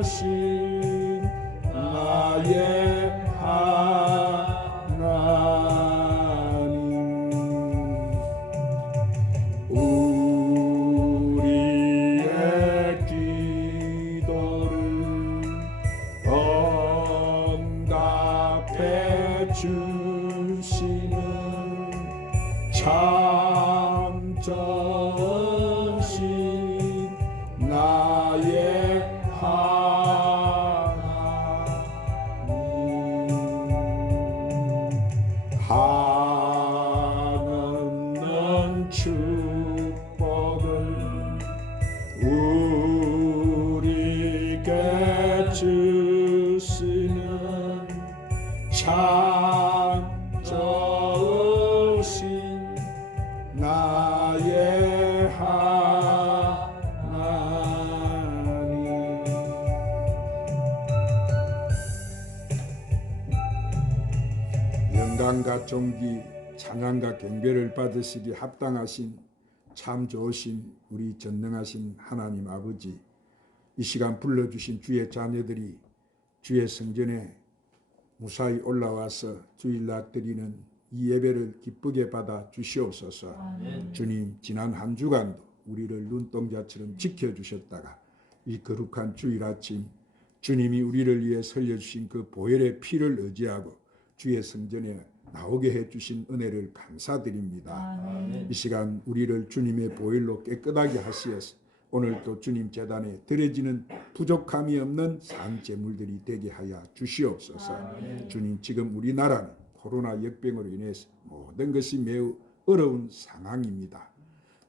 저으신 나의 하나님, 우리의 기도를 응답해 주시는 참 좋으신 나의 하나님, 한없는 축복을 우리에게 주시는 참 좋으신 나의 하나님. 영광과 존귀, 찬양과 경배를 받으시기 합당하신 참 좋으신 우리 전능하신 하나님 아버지, 이 시간 불러주신 주의 자녀들이 주의 성전에 무사히 올라와서 주일날 드리는 이 예배를 기쁘게 받아 주시옵소서. 아멘. 주님, 지난 한 주간도 우리를 눈동자처럼 지켜주셨다가 이 거룩한 주일 아침 주님이 우리를 위해 흘려주신 그 보혈의 피를 의지하고 주의 성전에 나오게 해주신 은혜를 감사드립니다. 아멘. 이 시간 우리를 주님의 보혈로 깨끗하게 하시어서 오늘도 주님 제단에 드려지는 부족함이 없는 산제물들이 되게 하여 주시옵소서. 아멘. 주님, 지금 우리나라는 코로나 역병으로 인해서 모든 것이 매우 어려운 상황입니다.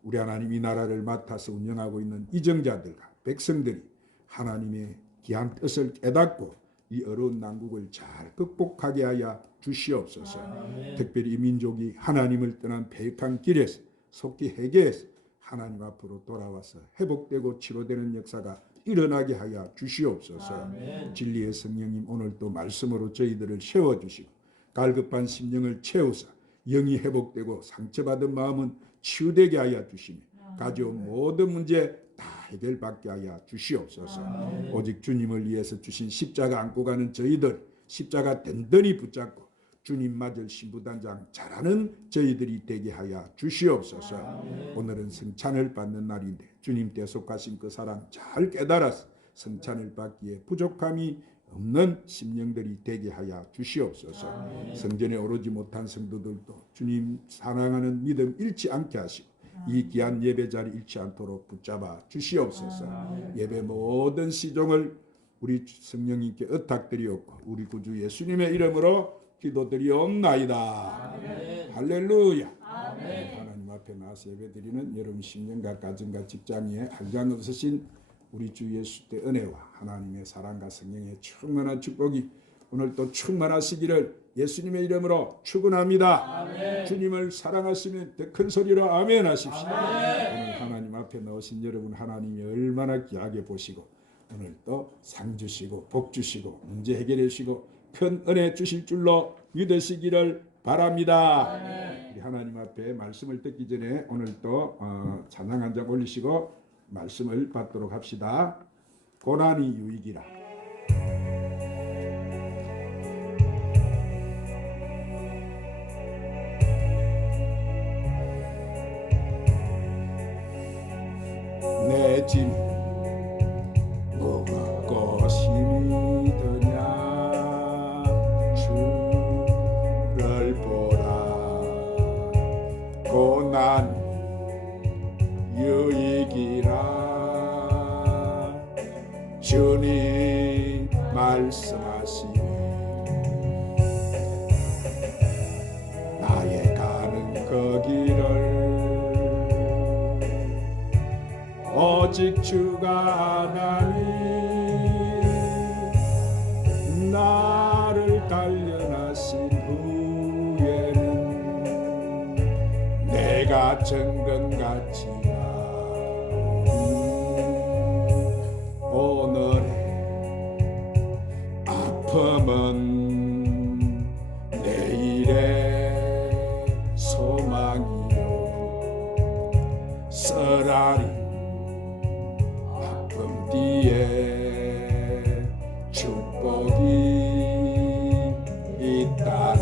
우리 하나님, 이 나라를 맡아서 운영하고 있는 이정자들과 백성들이 하나님의 귀한 뜻을 깨닫고 이 어려운 난국을 잘 극복하게 하여 주시옵소서. 아멘. 특별히 이 민족이 하나님을 떠난 패역한 길에서 속히 회개해서 하나님 앞으로 돌아와서 회복되고 치료되는 역사가 일어나게 하여 주시옵소서. 아멘. 진리의 성령님, 오늘도 말씀으로 저희들을 세워주시고 갈급한 심령을 채우사 영이 회복되고 상처받은 마음은 치유되게 하여 주시며 가져온 모든 문제 다 해결받게 하여 주시옵소서. 아멘. 오직 주님을 위해서 주신 십자가 안고 가는 저희들, 십자가 든든히 붙잡고 주님 맞을 신부단장 잘하는 저희들이 되게 하여 주시옵소서. 아멘. 오늘은 성찬을 받는 날인데 주님 대속하신 그 사랑 잘 깨달아서 성찬을 받기에 부족함이 없는 심령들이 되게 하여 주시옵소서. 아멘. 성전에 오르지 못한 성도들도 주님 사랑하는 믿음 잃지 않게 하시고 이 귀한 예배 자리 잃지 않도록 붙잡아 주시옵소서. 아멘. 예배 모든 시종을 우리 성령님께 의탁드리옵고 우리 구주 예수님의 이름으로 기도드리옵나이다. 아멘. 할렐루야. 아멘. 하나님 앞에 나와서 예배드리는 여러분 심령과 가정과 직장에 한장 없으신 우리 주 예수 의 은혜와 하나님의 사랑과 성령의 충만한 축복이 오늘 또 충만하시기를 예수님의 이름으로 축원합니다. 아멘. 주님을 사랑하시면 더 큰 소리로 아멘 하십시오. 아멘. 오늘 하나님 앞에 나오신 여러분, 하나님이 얼마나 귀하게 보시고 오늘 또 상 주시고 복 주시고 문제 해결해 주시고 큰 은혜 주실 줄로 믿으시기를 바랍니다. 아멘. 우리 하나님 앞에 말씀을 듣기 전에 오늘 또 찬양 한 장 올리시고 말씀을 받도록 합시다. 고난이 유익이라. 내 짐 무겁고 심히 드냐 주를 보라. 고난 유익이라. 주님 말씀하시네. 나의 가는 그 길을 오직 주가 하나니 나를 단련하신 후에는 내가 정금같이 오늘의 아픔은 내일의 소망이요. 쓰라리 아픔 뒤 우리의 축복이 있다네.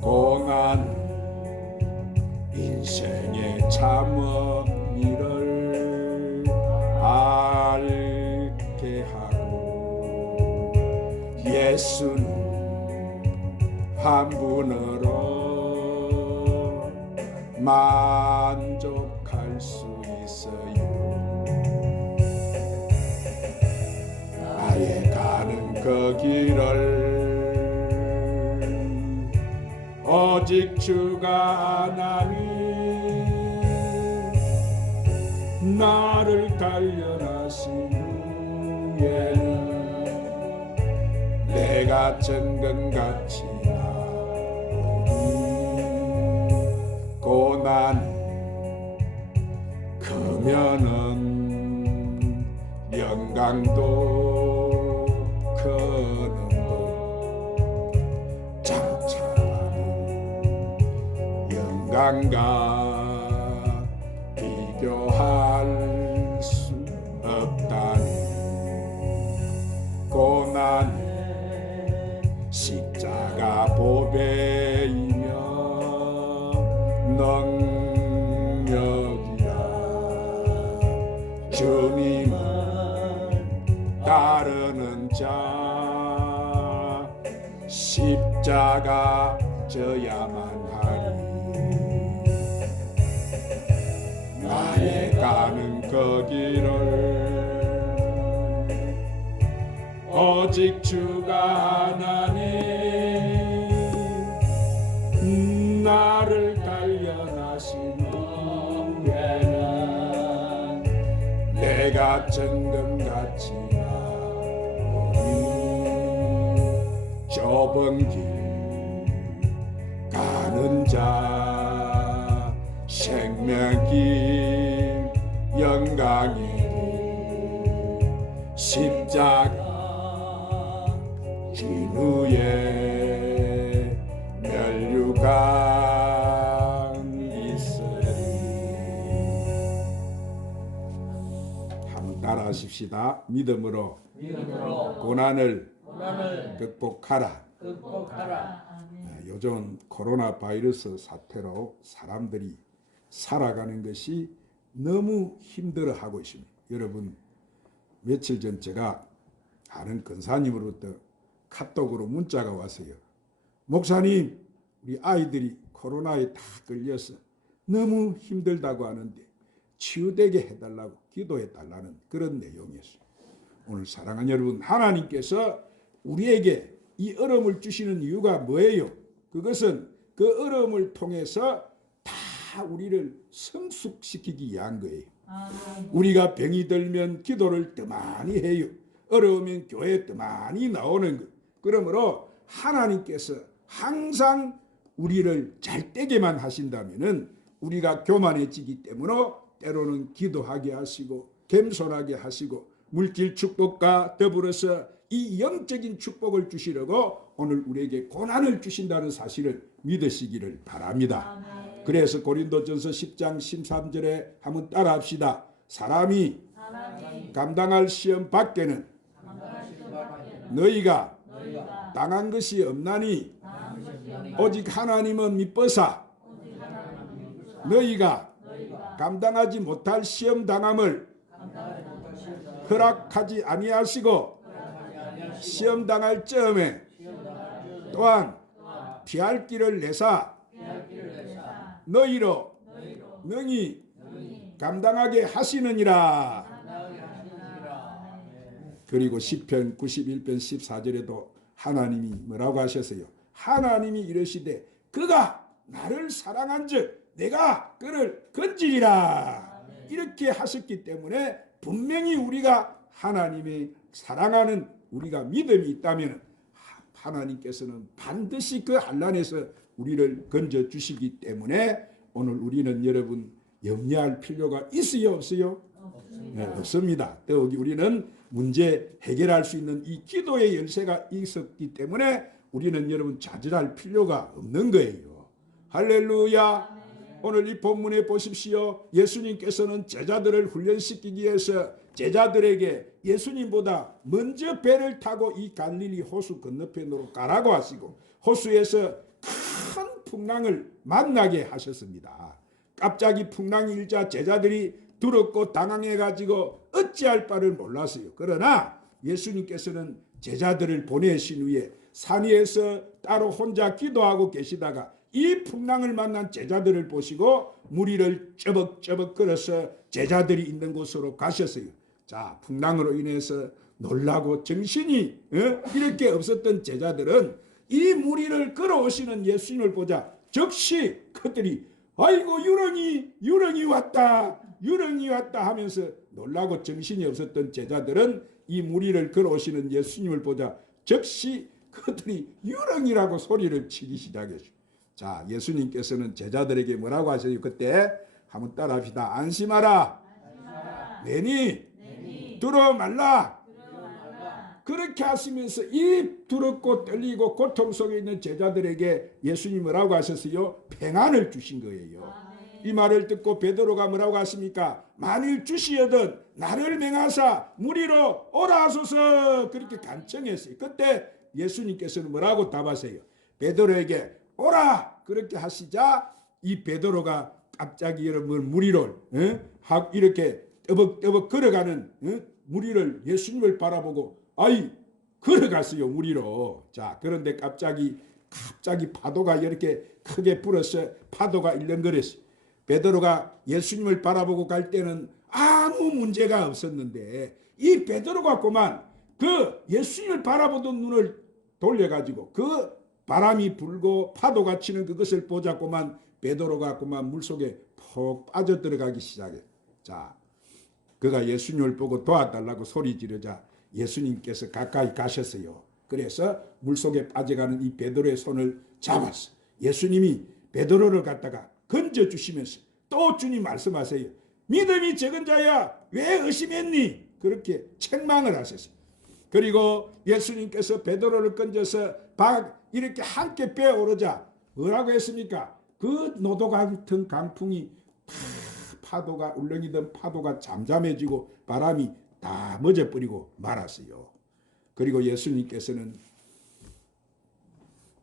고난 인생의 참 의미를 알게 하고 예수는 한 분으로 만족할 수 있어요. 나의 가는 그 길을 오직 주가 아나니 나를 단련하신 후에는 내가 정금같이 나오니 고난 크면은 영광도 크는 법 장차받은 영광과 비교할 수 없다니. 고난 십자가 보배이며 능력이라. 주님을 따르는 자 십자가 져야만 하리. 나의 가는 그 길을 오직 주가 아나니 나를 단련하신 후에는 내가 정금같이 나오니 좁은 길 가는 자 생명길 영광의 길 십자가 진후에 멸류관 있으리. 한번 따라하십시다. 믿음으로 고난을 극복하라. 요즘 코로나 바이러스 사태로 사람들이 살아가는 것이 너무 힘들어하고 있습니다. 여러분, 며칠 전 제가 아는 권사님으로부터 카톡으로 문자가 왔어요. 목사님, 우리 아이들이 코로나에 다 걸려서 너무 힘들다고 하는데 치유되게 해달라고 기도해달라는 그런 내용이었어요. 오늘 사랑하는 여러분, 하나님께서 우리에게 이 어려움을 주시는 이유가 뭐예요? 그것은 그 어려움을 통해서 다 우리를 성숙시키기 위한 거예요. 우리가 병이 들면 기도를 더 많이 해요. 어려우면 교회에 더 많이 나오는 것. 그러므로 하나님께서 항상 우리를 잘되게만 하신다면은 우리가 교만해지기 때문에 때로는 기도하게 하시고 겸손하게 하시고 물질 축복과 더불어서 이 영적인 축복을 주시려고 오늘 우리에게 고난을 주신다는 사실을 믿으시기를 바랍니다. 그래서 고린도전서 10장 13절에 한번 따라합시다. 사람이 감당할 시험 밖에는 너희가 당한 것이 없나니 오직 하나님은 미뻐사 너희가 감당하지 못할 시험 당함을 허락하지 아니하시고 시험 당할 즈음에 또한 피할 길을 내사 너희로 능히 감당하게 하시느니라. 그리고 시편 91편 14절에도 하나님이 뭐라고 하셨어요? 하나님이 이르시되 그가 나를 사랑한즉 내가 그를 건지리라. 이렇게 하셨기 때문에 분명히 우리가 하나님의 사랑하는 우리가 믿음이 있다면 하나님께서는 반드시 그 환난에서 우리를 건져주시기 때문에 오늘 우리는 여러분 염려할 필요가 있어요? 없어요? 네, 없습니다. 더욱이 우리는 문제 해결할 수 있는 이 기도의 열쇠가 있었기 때문에 우리는 여러분 좌절할 필요가 없는 거예요. 할렐루야. 오늘 이 본문에 보십시오. 예수님께서는 제자들을 훈련시키기 위해서 제자들에게 예수님보다 먼저 배를 타고 이 갈릴리 호수 건너편으로 가라고 하시고 호수에서 큰 풍랑을 만나게 하셨습니다. 갑자기 풍랑이 일자 제자들이 두렵고 당황해가지고 어찌할 바를 몰랐어요. 그러나 예수님께서는 제자들을 보내신 후에 산 위에서 따로 혼자 기도하고 계시다가 이 풍랑을 만난 제자들을 보시고 물 위를 쩌벅쩌벅 걸어서 제자들이 있는 곳으로 가셨어요. 자, 풍랑으로 인해서 놀라고 정신이 이렇게 없었던 제자들은 이 물 위를 걸어오시는 예수님을 보자 즉시 그들이 아이고 유령이 왔다 하면서 놀라고 정신이 없었던 제자들은 이 물 위를 걸어오시는 예수님을 보자 즉시 그들이 유령이라고 소리를 치기 시작했어요. 자, 예수님께서는 제자들에게 뭐라고 하셔요? 그때 한번 따라합시다. 안심하라. 내니 두려워 말라. 그렇게 하시면서 이 두렵고 떨리고 고통 속에 있는 제자들에게 예수님이 뭐라고 하셨어요? 평안을 주신 거예요. 이 말을 듣고 베드로가 뭐라고 하십니까? 만일 주시어든 나를 맹하사 물 위로 오라 하소서 그렇게 간청했어요. 그때 예수님께서는 뭐라고 답하세요? 베드로에게 오라 그렇게 하시자 이 베드로가 갑자기 여러분 물 위로 이렇게 떠벅떠벅 걸어가는 물 위를 예수님을 바라보고 아이 걸어갔어요 물 위로. 자, 그런데 갑자기 파도가 이렇게 크게 불어서 파도가 일렁거렸어요. 베드로가 예수님을 바라보고 갈 때는 아무 문제가 없었는데 이 베드로가 그만 그 예수님을 바라보던 눈을 돌려가지고 그 바람이 불고 파도가 치는 그것을 보자고만 베드로가 그만 물속에 푹 빠져들어가기 시작해. 자, 그가 예수님을 보고 도와달라고 소리 지르자 예수님께서 가까이 가셨어요. 그래서 물속에 빠져가는 이 베드로의 손을 잡았어. 예수님이 베드로를 갖다가 건져주시면서 또 주님 말씀하세요. 믿음이 적은 자야 왜 의심했니? 그렇게 책망을 하셨어요. 그리고 예수님께서 베드로를 건져서 이렇게 함께 빼오르자 뭐라고 했습니까? 그 노도 같은 강풍이 파도가 울렁이던 파도가 잠잠해지고 바람이 다 멎어버리고 말았어요. 그리고 예수님께서는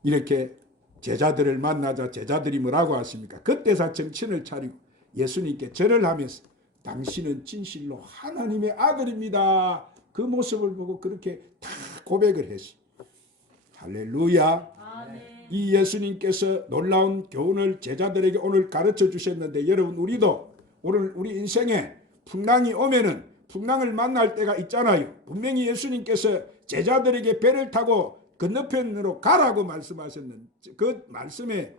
이렇게 제자들을 만나자 제자들이 뭐라고 하십니까? 그때서 정신을 차리고 예수님께 절을 하면서 당신은 진실로 하나님의 아들입니다. 그 모습을 보고 그렇게 다 고백을 했어요. 할렐루야. 아멘. 이 예수님께서 놀라운 교훈을 제자들에게 오늘 가르쳐 주셨는데 여러분 우리도 오늘 우리 인생에 풍랑이 오면은 풍랑을 만날 때가 있잖아요. 분명히 예수님께서 제자들에게 배를 타고 건너편으로 가라고 말씀하셨는데 그 말씀에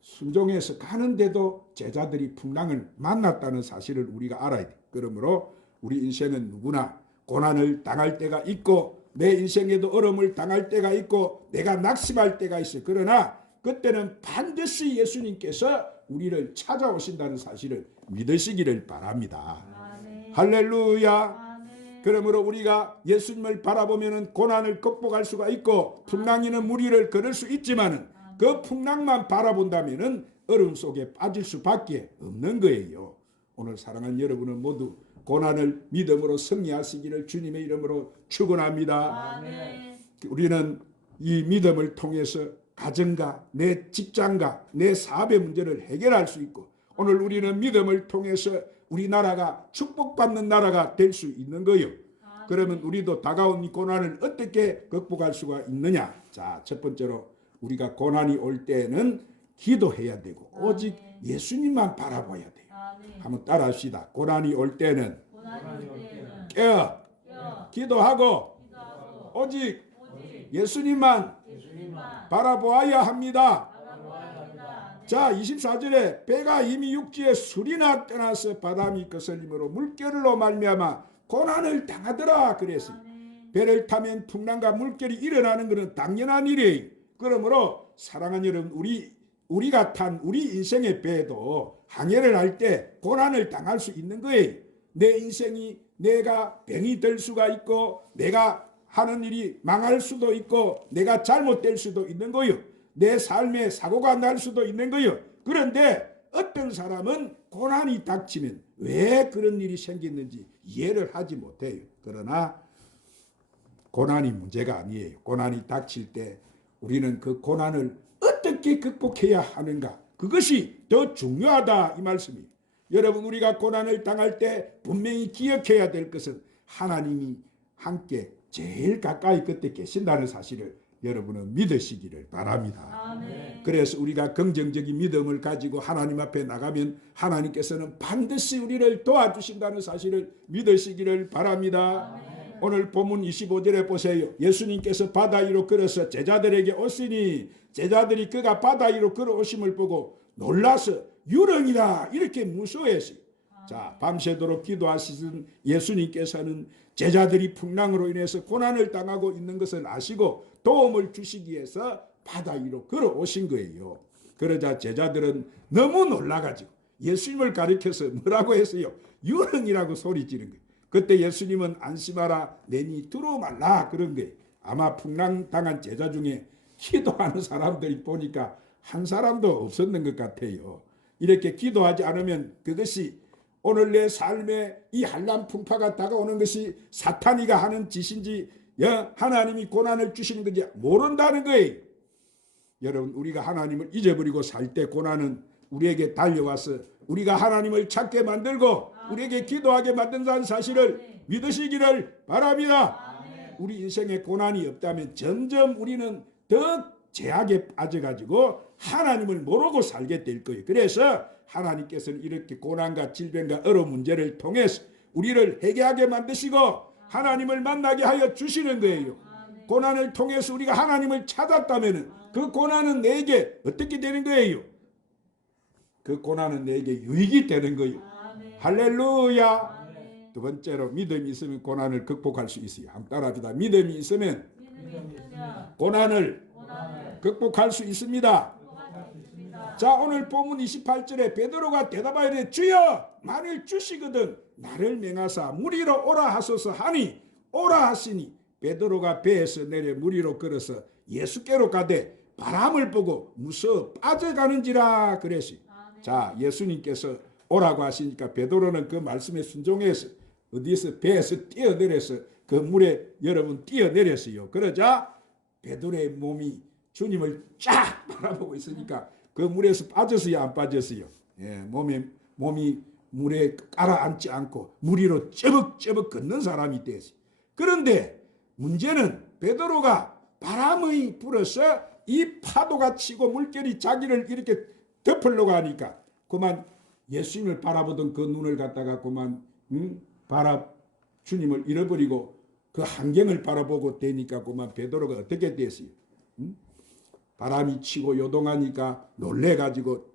순종해서 가는데도 제자들이 풍랑을 만났다는 사실을 우리가 알아야 돼. 그러므로 우리 인생은 누구나 고난을 당할 때가 있고 내 인생에도 어려움을 당할 때가 있고 내가 낙심할 때가 있어요. 그러나 그때는 반드시 예수님께서 우리를 찾아오신다는 사실을 믿으시기를 바랍니다. 아멘. 할렐루야. 아멘. 그러므로 우리가 예수님을 바라보면 고난을 극복할 수가 있고 풍랑이는 물 위를 걸을 수 있지만 그 풍랑만 바라본다면 어려움 속에 빠질 수밖에 없는 거예요. 오늘 사랑하는 여러분은 모두 고난을 믿음으로 승리하시기를 주님의 이름으로 축원합니다. 아멘. 우리는 이 믿음을 통해서 가정과 내 직장과 내 사업의 문제를 해결할 수 있고 오늘 우리는 믿음을 통해서 우리나라가 축복받는 나라가 될 수 있는 거예요. 그러면 우리도 다가온 이 고난을 어떻게 극복할 수가 있느냐? 자, 첫 번째로 우리가 고난이 올 때는 기도해야 되고 오직 예수님만 바라봐야 돼요. 한번 따라합시다. 고난이 올 때는 깨어 기도하고 오직 예수님만 바라보아야 합니다. 자, 24절에 배가 이미 육지에 술이나 떠나서 바람이 거슬림으로 물결로 말미암아 고난을 당하더라 그랬어요. 배를 타면 풍랑과 물결이 일어나는 것은 당연한 일이에요. 그러므로 사랑하는 여러분 우리가 탄 우리 인생의 배도 항해를 할 때 고난을 당할 수 있는 거예요. 내 인생이 내가 병이 될 수가 있고 내가 하는 일이 망할 수도 있고 내가 잘못될 수도 있는 거예요. 내 삶에 사고가 날 수도 있는 거예요. 그런데 어떤 사람은 고난이 닥치면 왜 그런 일이 생겼는지 이해를 하지 못해요. 그러나 고난이 문제가 아니에요. 고난이 닥칠 때 우리는 그 고난을 어떻게 극복해야 하는가, 그것이 더 중요하다 이 말씀이에요. 여러분, 우리가 고난을 당할 때 분명히 기억해야 될 것은 하나님이 함께 제일 가까이 그때 계신다는 사실을 여러분은 믿으시기를 바랍니다. 아멘. 그래서 우리가 긍정적인 믿음을 가지고 하나님 앞에 나가면 하나님께서는 반드시 우리를 도와주신다는 사실을 믿으시기를 바랍니다. 아멘. 오늘 본문 25절에 보세요. 예수님께서 바다 위로 걸어서 제자들에게 오시니 제자들이 그가 바다 위로 걸어오심을 보고 놀라서 유령이라 이렇게 무서워했어요. 자, 밤새도록 기도하시던 예수님께서는 제자들이 풍랑으로 인해서 고난을 당하고 있는 것을 아시고 도움을 주시기 위해서 바다 위로 걸어오신 거예요. 그러자 제자들은 너무 놀라가지고 예수님을 가리켜서 뭐라고 했어요? 유령이라고 소리 지른 거예요. 그때 예수님은 안심하라, 내니 두루 말라 그런 거예요. 아마 풍랑 당한 제자 중에 기도하는 사람들이 보니까 한 사람도 없었는 것 같아요. 이렇게 기도하지 않으면 그것이 오늘 내 삶에 이 한란 풍파가 다가오는 것이 사탄이가 하는 짓인지 하나님이 고난을 주시는 건지 모른다는 거예요. 여러분, 우리가 하나님을 잊어버리고 살 때 고난은 우리에게 달려와서 우리가 하나님을 찾게 만들고 우리에게 기도하게 만든다는 사실을 믿으시기를 바랍니다. 우리 인생에 고난이 없다면 점점 우리는 더 죄악에 빠져가지고 하나님을 모르고 살게 될 거예요. 그래서 하나님께서는 이렇게 고난과 질병과 어려운 문제를 통해서 우리를 회개하게 만드시고 하나님을 만나게 하여 주시는 거예요. 고난을 통해서 우리가 하나님을 찾았다면 그 고난은 내게 어떻게 되는 거예요? 그 고난은 내게 유익이 되는 거예요. 할렐루야. 두 번째로 믿음이 있으면 고난을 극복할 수 있어요. 한번 따라합시다. 믿음이 있으면 고난을 극복할 수 있습니다. 자, 오늘 본문 28절에 베드로가 대답하여 이르되 주여 만일 주시거든 나를 맹하사 물 위로 오라 하소서 하니 오라 하시니 베드로가 배에서 내려 물 위로 걸어서 예수께로 가되 바람을 보고 무서워 빠져가는지라 그랬어요. 자, 예수님께서 오라고 하시니까 베드로는 그 말씀에 순종해서 어디서 배에서 뛰어내려서 그 물에 여러분 뛰어내렸어요. 그러자 베드로의 몸이 주님을 쫙 바라보고 있으니까 그 물에서 빠졌어요, 안 빠졌어요? 예, 몸이 물에 가라앉지 않고 물 위로 쩌벅쩌벅 걷는 사람이 됐어요. 그런데 문제는 베드로가 바람이 불어서 이 파도가 치고 물결이 자기를 이렇게 덮으려고 하니까 그만 예수님을 바라보던 그 눈을 갖다가 그만 주님을 잃어버리고 그 환경을 바라보고 되니까 그만 베드로가 어떻게 됐어요? 바람이 치고 요동하니까 놀래가지고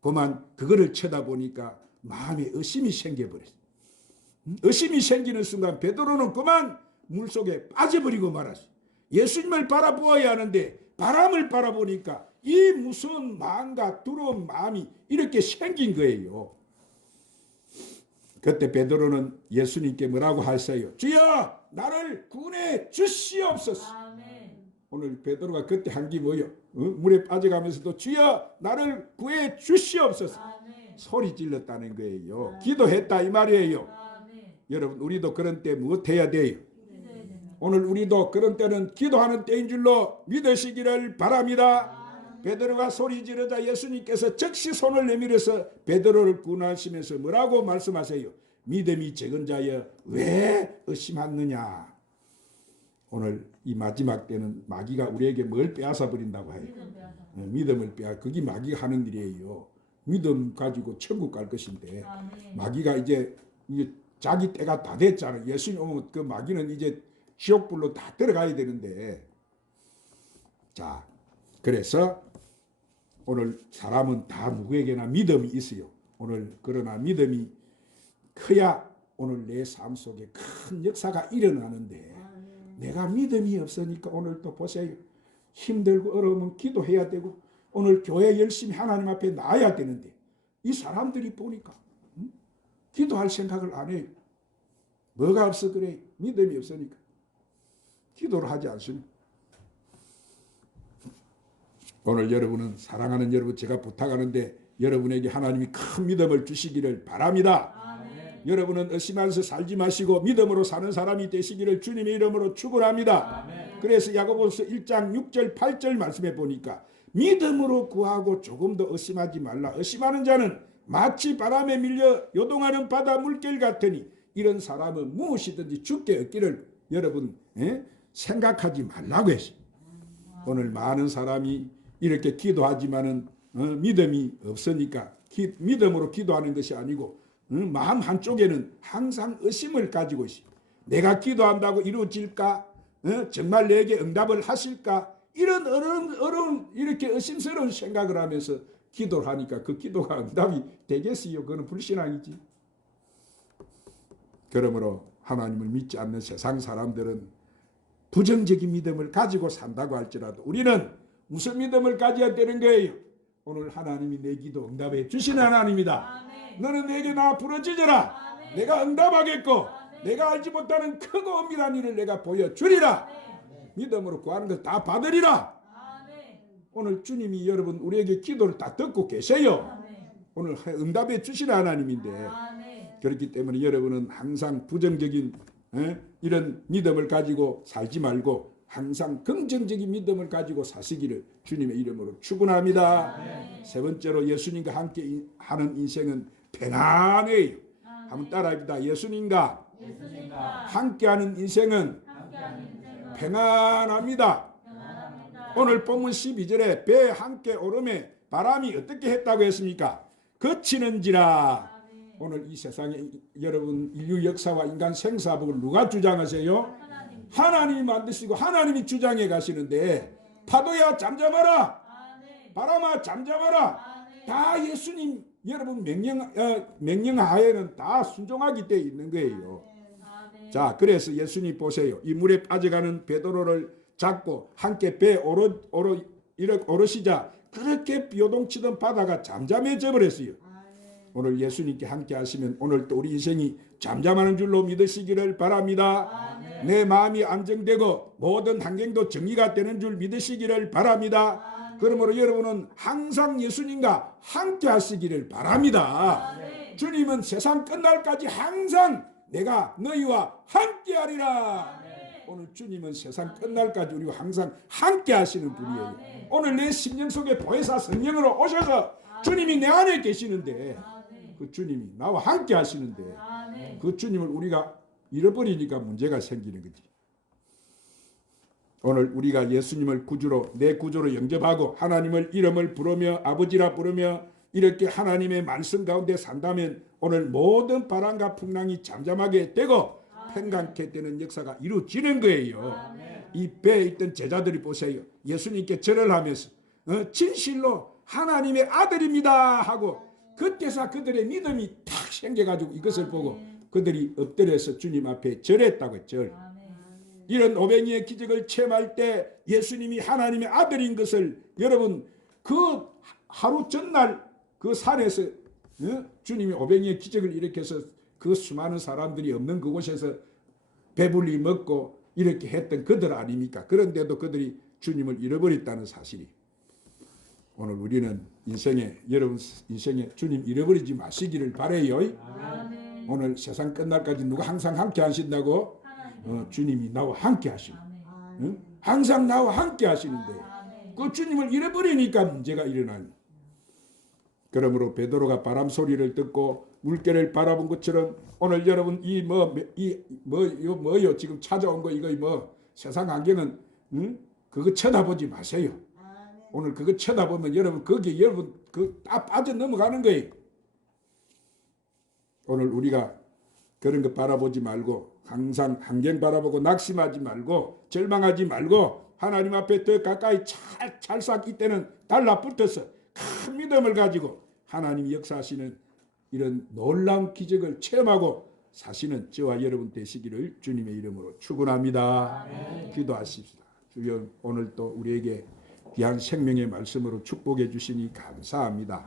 그만 그거를 쳐다보니까 마음에 의심이 생겨버렸어요. 의심이 생기는 순간 베드로는 그만 물속에 빠져버리고 말았어요. 예수님을 바라보아야 하는데 바람을 바라보니까 이 무서운 마음과 두려운 마음이 이렇게 생긴 거예요. 그때 베드로는 예수님께 뭐라고 하셨어요? 주여 나를 구원해 주시옵소서. 아멘. 오늘 베드로가 그때 한 게 뭐요? 물에 빠져가면서도 주여 나를 구해 주시옵소서. 아멘. 소리 질렀다는 거예요. 아멘. 기도했다 이 말이에요. 아멘. 여러분, 우리도 그런 때 무엇 해야 돼요? 오늘 우리도 그런 때는 기도하는 때인 줄로 믿으시기를 바랍니다. 베드로가 소리 지르자 예수님께서 즉시 손을 내밀어서 베드로를 구원하시면서 뭐라고 말씀하세요? 믿음이 적은 자여 왜 의심하느냐. 오늘 이 마지막 때는 마귀가 우리에게 뭘 빼앗아 버린다고 해요? 믿음을 빼앗아. 그게 마귀가 하는 일이에요. 믿음 가지고 천국 갈 것인데 마귀가 이제 자기 때가 다 됐잖아요. 예수님 오면 그 마귀는 이제 지옥불로 다 들어가야 되는데, 자, 그래서 오늘 사람은 다 누구에게나 믿음이 있어요. 오늘 그러나 믿음이 커야 오늘 내 삶 속에 큰 역사가 일어나는데 내가 믿음이 없으니까 오늘 또 보세요. 힘들고 어려우면 기도해야 되고 오늘 교회 열심히 하나님 앞에 나아야 되는데 이 사람들이 보니까 기도할 생각을 안 해요. 뭐가 없어 그래? 믿음이 없으니까. 기도를 하지 않습니다. 오늘 여러분은 사랑하는 여러분 제가 부탁하는데 여러분에게 하나님이 큰 믿음을 주시기를 바랍니다. 여러분은 의심하면서 살지 마시고 믿음으로 사는 사람이 되시기를 주님의 이름으로 축원합니다. 그래서 야고보서 1장 6절 8절 말씀해 보니까 믿음으로 구하고 조금 더 의심하지 말라. 의심하는 자는 마치 바람에 밀려 요동하는 바다 물결 같으니 이런 사람은 무엇이든지 죽게 얻기를 여러분 생각하지 말라고 했어요. 오늘 많은 사람이 이렇게 기도하지만은 믿음이 없으니까 믿음으로 기도하는 것이 아니고 마음 한쪽에는 항상 의심을 가지고 있어요. 내가 기도한다고 이루어질까? 정말 내게 응답을 하실까? 이런 어려운 이렇게 의심스러운 생각을 하면서 기도를 하니까 그 기도가 응답이 되겠어요? 그건 불신앙이지. 그러므로 하나님을 믿지 않는 세상 사람들은 부정적인 믿음을 가지고 산다고 할지라도 우리는 무슨 믿음을 가져야 되는 거예요? 오늘 하나님이 내 기도 응답해 주시는 하나님이다. 너는 내게 나 부르짖으라. 내가 응답하겠고 내가 알지 못하는 크고 엄밀한 일을 내가 보여주리라. 믿음으로 구하는 것 다 받으리라. 오늘 주님이 여러분 우리에게 기도를 다 듣고 계세요. 오늘 응답해 주시는 하나님인데 그렇기 때문에 여러분은 항상 부정적인 이런 믿음을 가지고 살지 말고 항상 긍정적인 믿음을 가지고 사시기를 주님의 이름으로 축원합니다. 세 번째로 예수님과 함께 하는 인생은 편안해요. 한번 따라합니다. 예수님과 함께하는 인생은 평안합니다. 오늘 본문 12절에 배 함께 오름에 바람이 어떻게 했다고 했습니까? 그치는지라. 오늘 이 세상에 여러분 인류 역사와 인간 생사복을 누가 주장하세요? 하나님이 만드시고 하나님이 주장해 가시는데 파도야 잠잠하라. 바람아 잠잠하라. 다 예수님 여러분 명령하에는 다 순종하게 되어 있는 거예요. 자, 그래서 예수님 보세요. 이 물에 빠져가는 베드로를 잡고 함께 배 오르시자 그렇게 요동치던 바다가 잠잠해져 버렸어요. 오늘 예수님께 함께 하시면 오늘 또 우리 인생이 잠잠하는 줄로 믿으시기를 바랍니다. 내 마음이 안정되고 모든 환경도 정리가 되는 줄 믿으시기를 바랍니다. 그러므로 여러분은 항상 예수님과 함께 하시기를 바랍니다. 주님은 세상 끝날까지 항상 내가 너희와 함께 하리라. 오늘 주님은 세상 끝날까지 우리와 항상 함께 하시는 분이에요. 오늘 내 심령 속에 보혜사 성령으로 오셔서 주님이 내 안에 계시는데 그 주님이 나와 함께 하시는데 그 주님을 우리가 잃어버리니까 문제가 생기는 거지. 오늘 우리가 예수님을 구주로 내 구주로 영접하고 하나님을 이름을 부르며 아버지라 부르며 이렇게 하나님의 말씀 가운데 산다면 오늘 모든 바람과 풍랑이 잠잠하게 되고 평강케 되는 역사가 이루어지는 거예요. 이 배에 있던 제자들이 보세요. 예수님께 절을 하면서 진실로 하나님의 아들입니다 하고 그때서 그들의 믿음이 탁 생겨가지고 이것을 보고 그들이 엎드려서 주님 앞에 절했다고. 절. 이런 오병이의 기적을 체험할 때 예수님이 하나님의 아들인 것을 여러분 그 하루 전날 그 산에서 주님이 오병이의 기적을 일으켜서 그 수많은 사람들이 없는 그곳에서 배불리 먹고 이렇게 했던 그들 아닙니까? 그런데도 그들이 주님을 잃어버렸다는 사실이. 오늘 우리는 여러분 인생에 주님 잃어버리지 마시기를 바라요. 오늘 세상 끝날까지 누가 항상 함께 하신다고? 주님이 나와 함께 하시는. 항상 나와 함께 하시는데 그 주님을 잃어버리니까 문제가 일어나니. 그러므로 베드로가 바람 소리를 듣고 물결을 바라본 것처럼 오늘 여러분 뭐요 지금 찾아온 거 이거 세상 환경은 그거 쳐다보지 마세요. 오늘 그거 쳐다보면 여러분 거기에 여러분 다 빠져 넘어가는 거예요. 오늘 우리가 그런 거 바라보지 말고 항상 환경 바라보고 낙심하지 말고 절망하지 말고 하나님 앞에 더 가까이 찰싹 이때는 달라붙어서 큰 믿음을 가지고 하나님이 역사하시는 이런 놀라운 기적을 체험하고 사시는 저와 여러분 되시기를 주님의 이름으로 축원합니다. 기도하십시다. 주여 오늘 또 우리에게 귀한 생명의 말씀으로 축복해 주시니 감사합니다.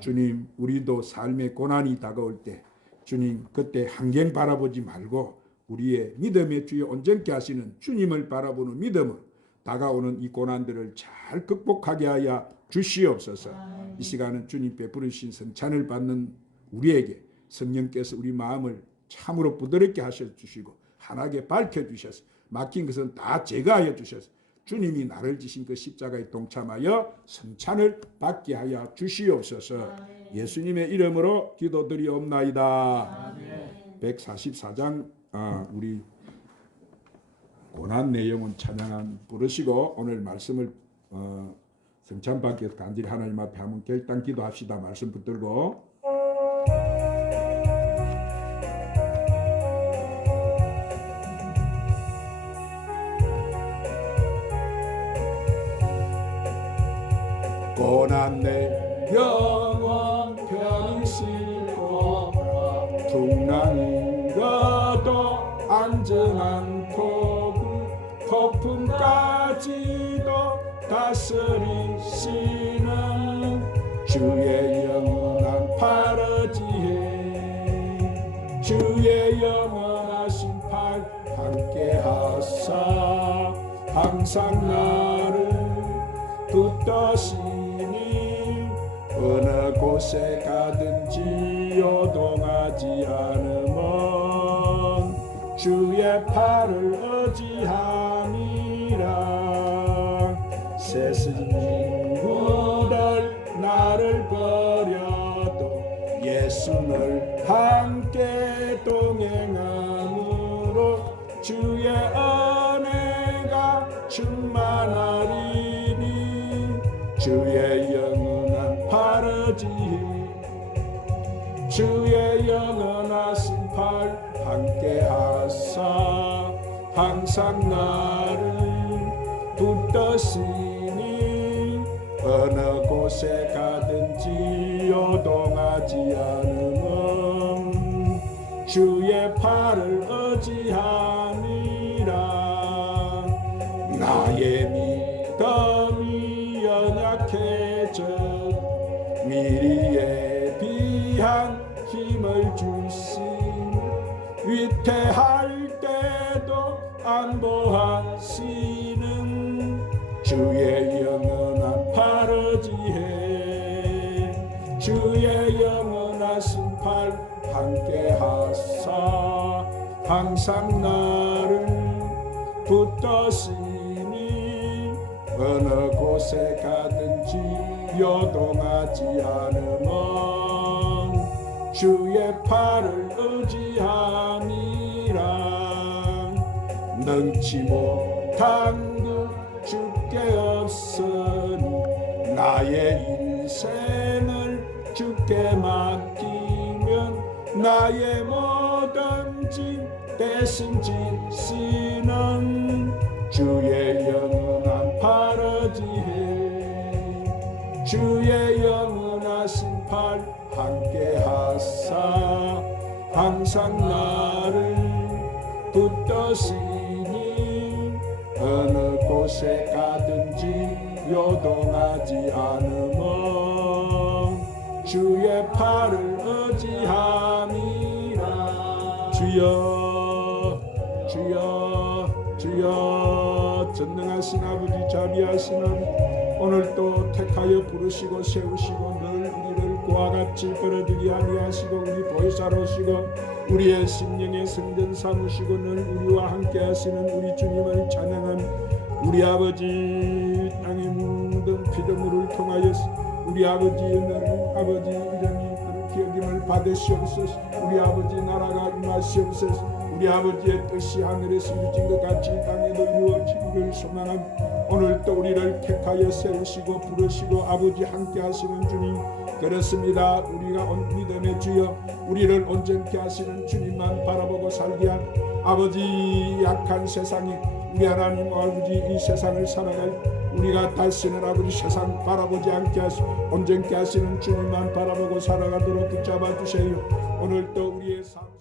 주님 우리도 삶의 고난이 다가올 때 주님 그때 환경 바라보지 말고 우리의 믿음의 주여 온전케 하시는 주님을 바라보는 믿음으로 다가오는 이 고난들을 잘 극복하게 하여 주시옵소서. 이 시간은 주님께 부르신 성찬을 받는 우리에게 성령께서 우리 마음을 참으로 부드럽게 하셔 주시고 환하게 밝혀 주셔서 맡긴 것은 다 제거하여 주셔서 주님이 나를 지신 그 십자가에 동참하여 성찬을 받게 하여 주시옵소서. 예수님의 이름으로 기도드리옵나이다. 144장 우리 고난 내용은 찬양한 부르시고 오늘 말씀을 성찬 받기 위해서 간절히 하나님 앞에 한번 결단 기도합시다. 말씀 붙들고 고난 내 영혼 편히 싣고 풍랑이라도 안전한 폭우 폭풍까지도 다스리시는 주의 영원한 팔어지에 주의 영원하신 팔 함께하사 항상 나를 붙드시니 어느 곳에 가든지 요동하지 않으면 주의 팔을 의지함이라. 세상인구들 나를 버려도 예수를 함께 동행함으로 주의 은혜가 충만하리니 주의 영원한 팔어지에 주의 영원하신 팔 함께하사 항상 나를 붙드시니 어느 곳에 가든지 요동하지 않으면 주의 팔을 의지함이라. 나의 믿음이 연약해져 미리 예비한 힘을 주신 위태할 때도 안보하시는 주의 영원한 팔어지에 주의 영원하신 팔 함께하사 항상 나를 붙드시니 어느 곳에 가든지 요동하지 않으면 주의 팔을 의지함이라. 능치 못한 그 주께 없으니 나의 인생을 주께 맡기면 나의 모든 짐 대신 지시는 주의 영원한 팔어지에 주의 영원하신 팔 함께하사 항상 나를 붙드시니 어느 곳에 가든지 요동하지 않으면 주의 팔을 의지함이라. 주여 주여 주여 전능하신 아버지 자비하신 하나님 오늘 또 택하여 부르시고 세우시고 늘 우리를 그와 같이 벌어들이 아니하시고 우리 보혜사로시고 우리의 심령의 성전 삼으시고 늘 우리와 함께 하시는 우리 주님을 찬양한 우리 아버지 땅의 묻은 피조물을 통하여서 우리 아버지의 늘 아버지 이름이 그렇게 여김을 받으시옵소서. 우리 아버지 나라가 임하시옵소서. 우리 아버지의 뜻이 하늘에서 이루어진 것 같이 땅에도 이루어지기를 소망합니다. 오늘 또 우리를 택하여 세우시고 부르시고 아버지 함께 하시는 주님 그렇습니다. 우리가 믿음의 주여 우리를 온전케 하시는 주님만 바라보고 살게 한 아버지 약한 세상에 우리 하나님 아버지 이 세상을 살아갈 우리가 다시는 아버지 세상 바라보지 않게 하시고 온전케 하시는 주님만 바라보고 살아가도록 붙잡아 주세요. 오늘 또 우리의 삶